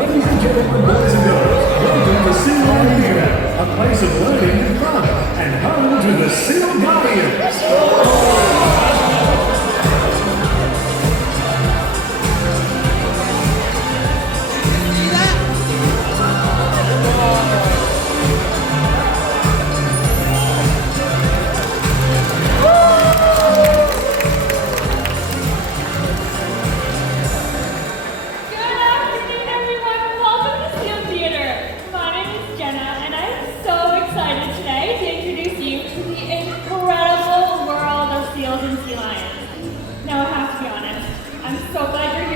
Ladies and gentlemen, boys and girls, welcome to Seaworld Theatre, a place of learning and fun, and home to the Seal Guardians.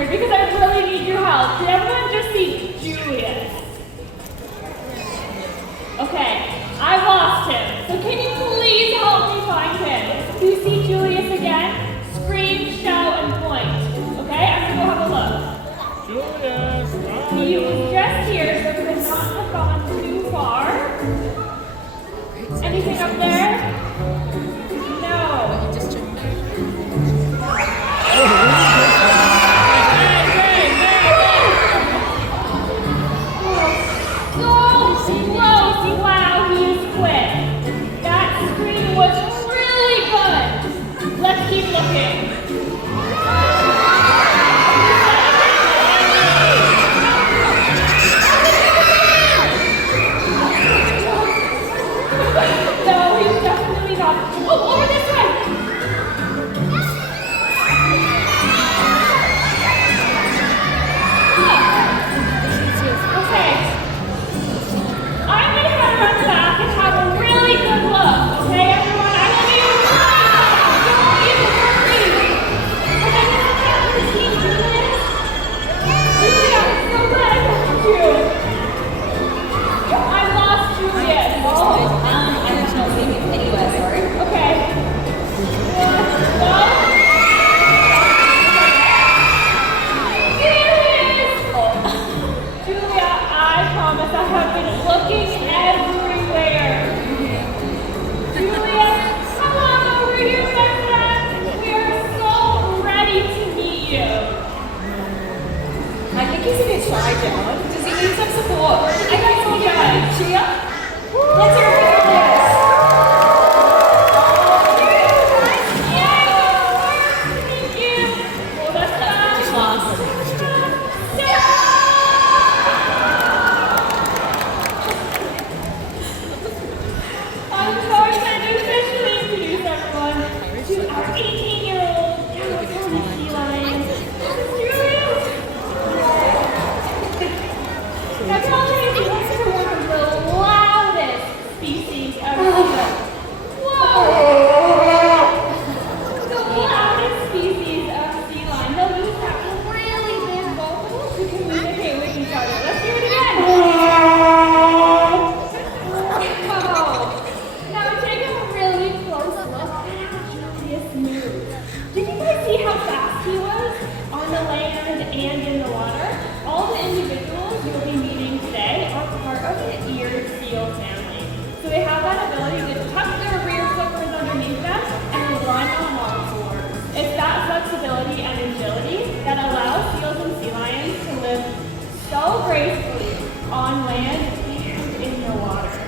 Because I really need your help. Did everyone just see Julius? Okay, I lost him. So can you please help me find him? If you see Julius again, scream, shout, and point. Okay, I'm gonna go have a look. Julius! He was just here, so he could not have gone too far. Anything up there? No. Keep looking. No, he's definitely not. Oh, over this way. Okay. I'm going to run back and have a really good look. Okay, everyone? I want you to He's a bit shy, John. Does he need some support? I don't know, John. Cheer? Let's hear it for Julius. Thank you. Well, that's awesome. I'm so excited to officially introduce everyone to our 18-year-old California sea lion. This is Julius. Technology is one of the loudest species of seagull. Whoa! The loudest species of sea lion. They'll use that really big vocals to communicate with each other. Let's do it again. Whoa! Now take a really close look at how Julius moves. Did you guys see how fast he was on the land and in the water? All the individuals you'll be meeting today are part of the eared seal family. So they have that ability to tuck their rear flippers underneath them and run on all fours. It's that flexibility and agility that allows seals and sea lions to live so gracefully on land and in the water.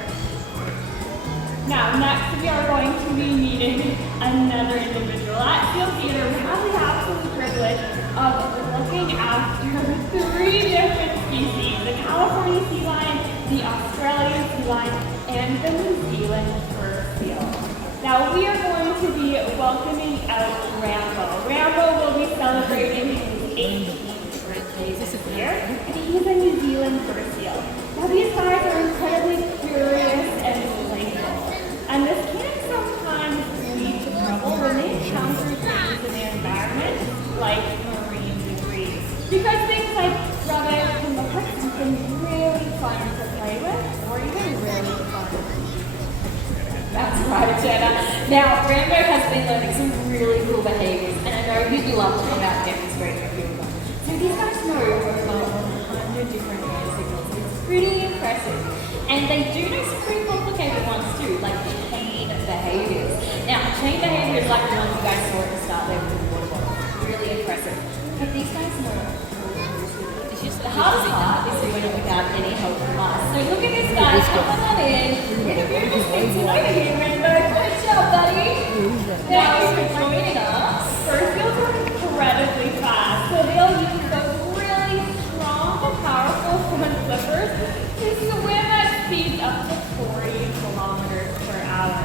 Now, next we are going to be meeting another individual. At Seal Theater, we have the absolute privilege of looking after 3 different species: the California sea lion, the Australian sea lion, and the New Zealand fur seal. Now, we are going to be welcoming out Rambo. Rambo will be celebrating his 18th birthday this year, and he's a New Zealand fur seal. Now, these guys are incredibly curious and playful, and this can sometimes lead to trouble when they encounter things in their environment, like marine debris. Because things like rubbish can look like something really fun to play with, or even really fun. That's right, Jenna. Now, Rambo has been learning some really cool behaviors, and I know you'd love to come out and demonstrate a few of them. So these guys know over 100 different hand signals. It's pretty impressive. And they do know some pretty complicated ones too, like chain behaviors. Now, chain behavior is like the one you guys saw at the start there with the water bottle. Really impressive. But these guys know the hardest part is to look at this guy, come on in. Interview just thinks over here, Rainbow. Good job, buddy. Thanks for joining us. Fur seals are incredibly fast, so they'll use those really strong and powerful front flippers to swim at speeds up to 40 kilometers per hour.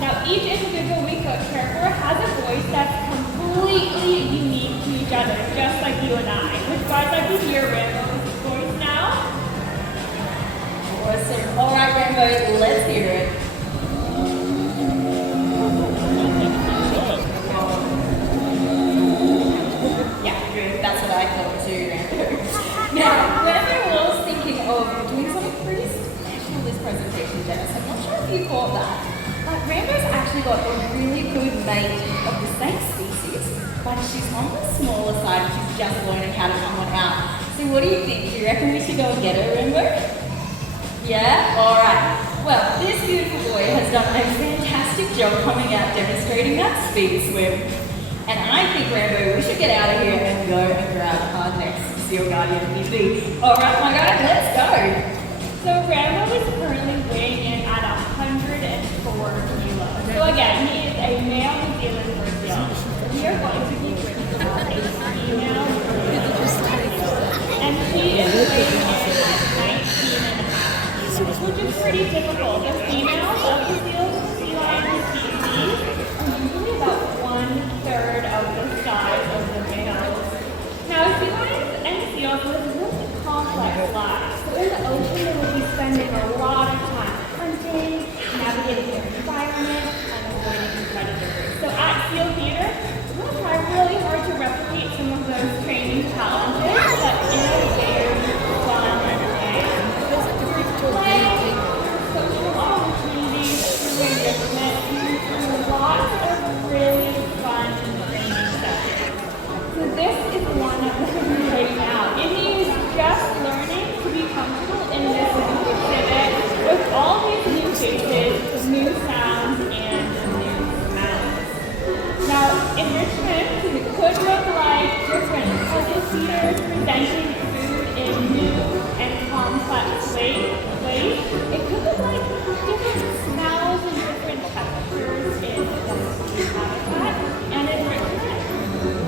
Now, each individual we care for has a voice that's completely unique to each other, just like you and I. Which guys like to hear Rambo's voice now? Awesome. All right, Rainbow, let's hear it. Yeah, true. That's what I thought too, Rainbow. Now, Rainbow was thinking of doing something pretty special this presentation, Dennis. I'm not sure if you caught that. But Rainbow's actually got a really good mate of the same species, but she's on the smaller side and she's just learning how to come one out. So what do you think? Do you reckon we should go and get her, Rainbow? Yeah? Alright. Well, this beautiful boy has done a fantastic job coming out demonstrating that speed swim. And I think, Rainbow, we should get out of here and go and grab our next Seal Guardian EP. Alright, my guy, let's go. So Rambo is currently weighing in at 104 kilos. So again, he is a male New Zealand fur seal. We are going to be bringing out a female and she is weighing in at 19 and a half kilos, which is pretty typical. The females of the seals, sea lion species, are usually about 1/3 of the size of the males. Now, sea lions and seals live really complex lives. So in the ocean, they will be spending a lot of time hunting, navigating their environment, and avoiding predators. So at Seal Theater, we'll try really hard to replicate some of those training challenges, but in a very fun way. Play, social opportunities, engagement, lots of really fun training sessions. So this is one of them right now. It is just learning to be comfortable in this new exhibit with all these new faces, new sounds, and new smells. Now, enrichment could look like different puzzle feeders presenting food in new and complex ways. It could look like different smells and different textures in the habitat. And enrichment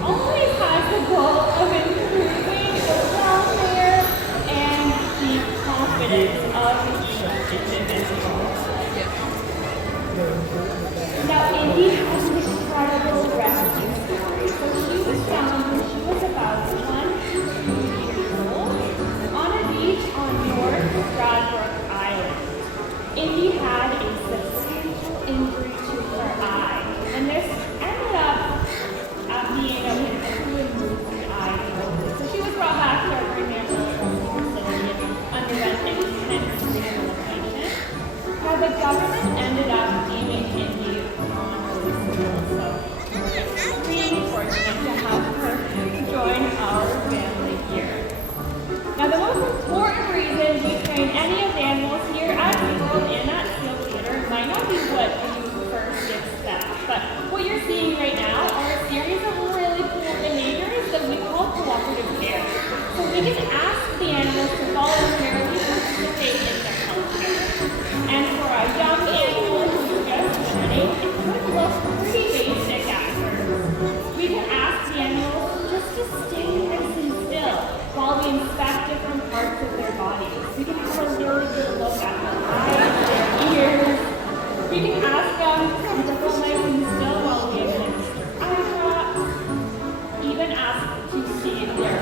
always has the goal of improving the welfare and the confidence of each individual. Now, Indy has an incredible rescue story. So she was found when she was about 1 years old on a beach on North Stradbroke Island. Indy had a substantial injury to her eye, and this ended up being a fluid-moving eye disorder. So she was brought back to our prenatal facility and underwent intense rehabilitation. Now the government ended up deeming Indy non-releasable, so we're really fortunate to have her join our family here. Now the most important reason we train any of the animals here at Seaworld and at Seal Theater might not be what you first expect, but what you're seeing right now are a series of really cool behaviors that we call cooperative care. So we can ask the animals to voluntarily participate in their health care. And for our young animals who are just learning, it could look pretty basic at first. We can ask the animals just to stay nice and still while we inspect different parts of their bodies. We can have a really good look at their eyes, their ears. We can ask them to go nice and still while we administer eye drops. Even ask to see their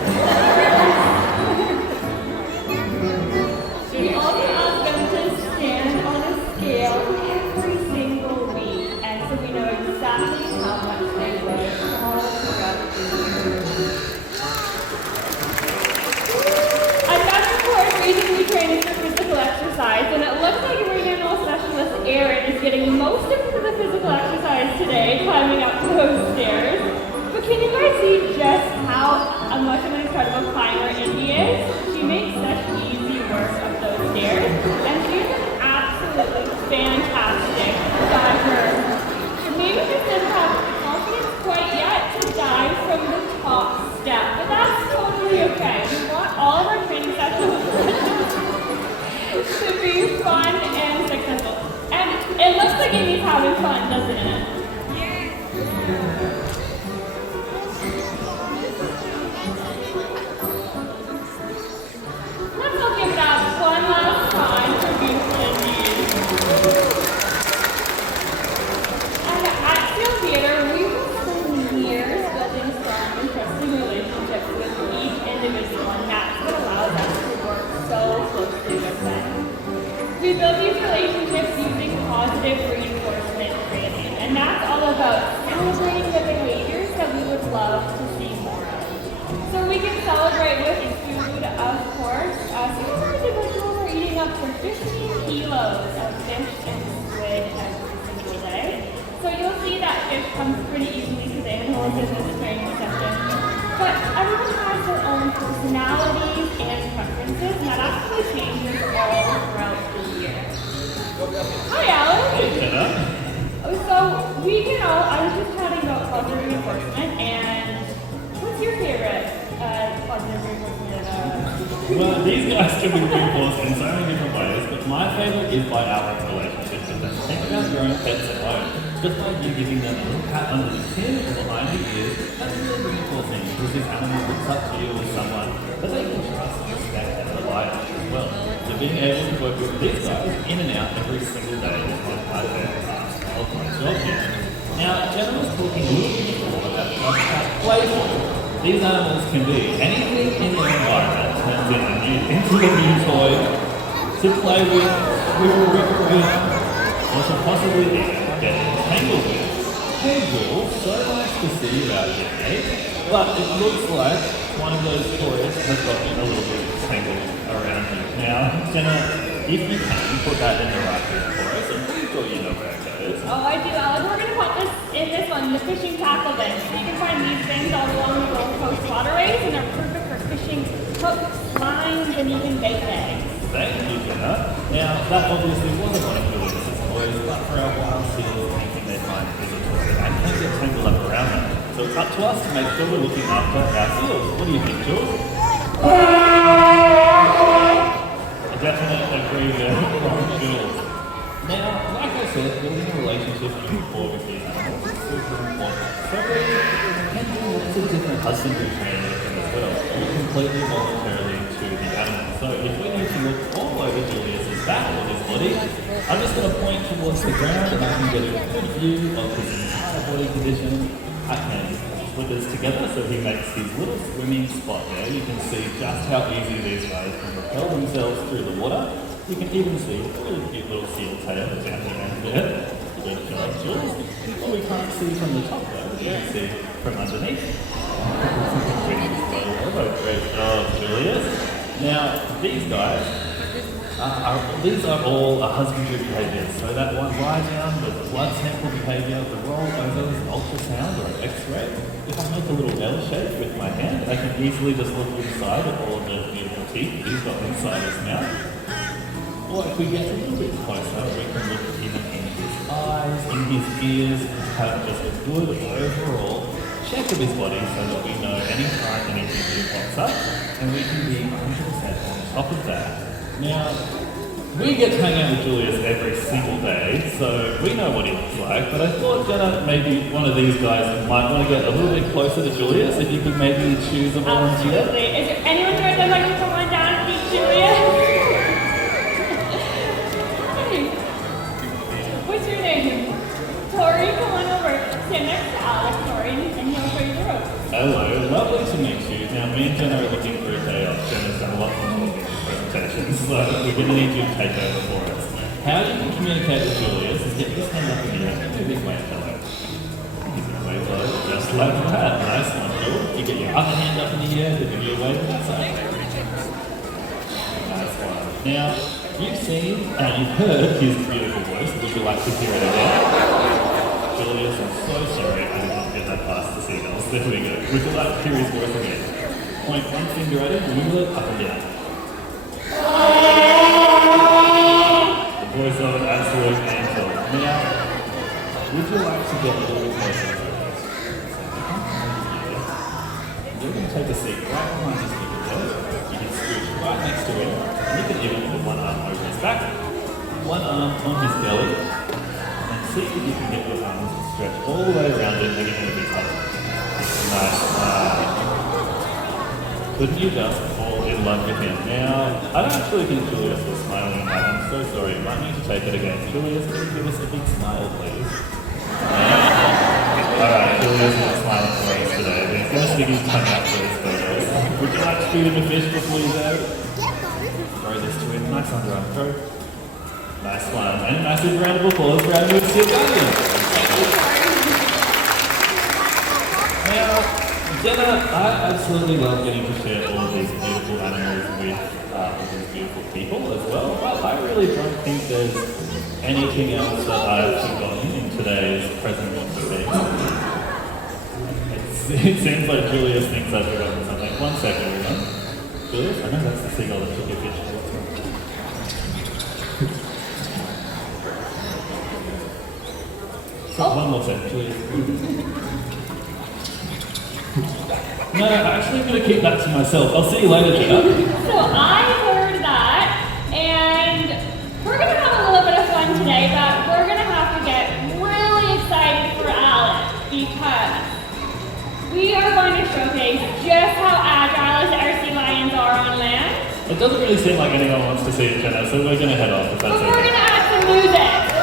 We also ask them to stand on a scale every single week, and so we know exactly how much they weigh all throughout the year. Another fun, doesn't it? Let's all give it up one last time for beautiful Indies. And at Seal Theater, we will spend years building strong and trusting relationships with each individual, and that's what allows us to work so closely with them. We build these relationships using positive reinforcement training, and that's all about celebrating the behaviors that we would love to see more of. So we can celebrate with food, of course. Some of our individuals are eating up to 15 kilos of fish and squid every single day. So you'll see that fish comes pretty easily to the animals in this training session. But everyone has their own personalities and preferences, and that actually changes all throughout the year. Hi, Alan. Hey, Jenna. So I was just chatting about positive reinforcement, and what's your favorite positive reinforcement? Well, these guys can be reinforced in so many different ways, but my favourite is by our relationship with them. Think about your own pets at home. Just by you giving them a little pat under the chin or behind the ears, that's really reinforcing because this animal looks up to you as someone that they can trust, respect, and rely on as well. So being able to work with these guys in and out every single day is one of my favourite parts of my job here. Now, Jenna was talking a little bit before about just how playful these animals can be. Anything in your environment turns into a new toy to play with, squirrel with, or to possibly get entangled with. Hey Will, so nice to see you out here, mate. But it looks like one of those toys has got a little bit tangled around you. Now, Jenna, if you can, put that in the right here for us, and please sure you know where it goes. Oh, I do, Alan. We're going to put this in this one, the fishing tackle bench. You can find these things all along the Gold Coast waterways, and they're perfect for fishing hooks, lines, and even bait bags. Thank you, Jenna. Now, that obviously wasn't one of Julius's toys, but for our wild seals, anything they find is a toy, and can get tangled up around them. So it's up to us to make sure we're looking after our seals. What do you think, Jules? I definitely agree with Jules. Now, like I said, building a relationship and rapport with these animals is super important. So we can do lots of different husbandry training with them as well, completely voluntarily to the animal. So if we need to look all over Julius's back or his body, I'm just going to point towards the ground and I can get a good view of his entire body condition. I can put this together so he makes his little swimming spot there. You can see just how easy these guys can propel themselves through the water. You can even see a really cute little seal tail down the end there. Good job, Jules. What we can't see from the top though, you can see from underneath. Great job, Julius. Now, these guys, these are all husbandry behaviours. So that one lie down, the blood sample behaviour, the roll over with an ultrasound or an X-ray. If I make a little L shape with my hand, I can easily just look inside at all of those beautiful teeth he's got inside his mouth. Or if we get a little bit closer, we can look even in his eyes, in his ears, and have just a good overall check of his body so that we know anytime anything new pops up, and we can be 100% on top of that. Now, we get to hang out with Julius every single day, so we know what he looks like, but I thought, Jenna, maybe one of these guys might want to get a little bit closer to Julius, if you could maybe choose a volunteer. Absolutely. Is there anyone here that'd like to come on down and meet Julius? What's your name? Tori, come on over. Sit next to Alex, Tori, and he'll show you the ropes. Hello, lovely to meet you. Now, me and Jenna are looking for a day off. Jenna's done a lot more talking in presentations, so we're going to need you to take over for us. How you can communicate with Julius is get this hand up in the air and do a big wave hello. Give it a wave hello, just like that. Nice one, Jules. You get your other hand up in the air to give you a wave that side. Nice one. Now, you've seen and you've heard his beautiful voice. Would you like to hear it again? Julius, I'm so sorry I didn't get that past the seagulls. There we go. Would you like to hear his voice again? Point one finger at him, wiggle it up and down. The voice of an absolute angel. Now, would you like to get a little bit closer to us? You're going to take a seat right behind his figure there. You can scooch right next to him, and you can even put one arm over his back, one arm on his belly, and see if you can get your arms to stretch all the way around it and give it a big hug. Nice smile. Couldn't you just fall in love with him? Now, I don't actually think Julius was smiling in that. I'm so sorry. You might need to take it again. Julius, can you give us a big smile, please? Alright, Julius is smiling for us today. He's going to stick his tongue out for his photos. Would you like to feed him a fish before you go? Throw this to him. Nice underarm throw. Nice smile. And a massive round of applause for our new Seal Guardian. Now, Jenna, I absolutely love getting to share all of these beautiful animals with all these beautiful people as well, but I really don't think there's anything else that I've forgotten in today's presentation. It seems like Julius thinks I've forgotten something. 1 second, everyone. Julius, I know that's the seagull that took your picture. So, one more second, Julius. No, I'm actually going to keep that to myself. I'll see you later, Jenna. So I heard that, and we're going to have a little bit of fun today, but we're going to have to get really excited for Alice because we are going to showcase just how agile our sea lions are on land. It doesn't really seem like anyone wants to see it, Jenna, so we're going to head off if that's But we're okay. going to add some music.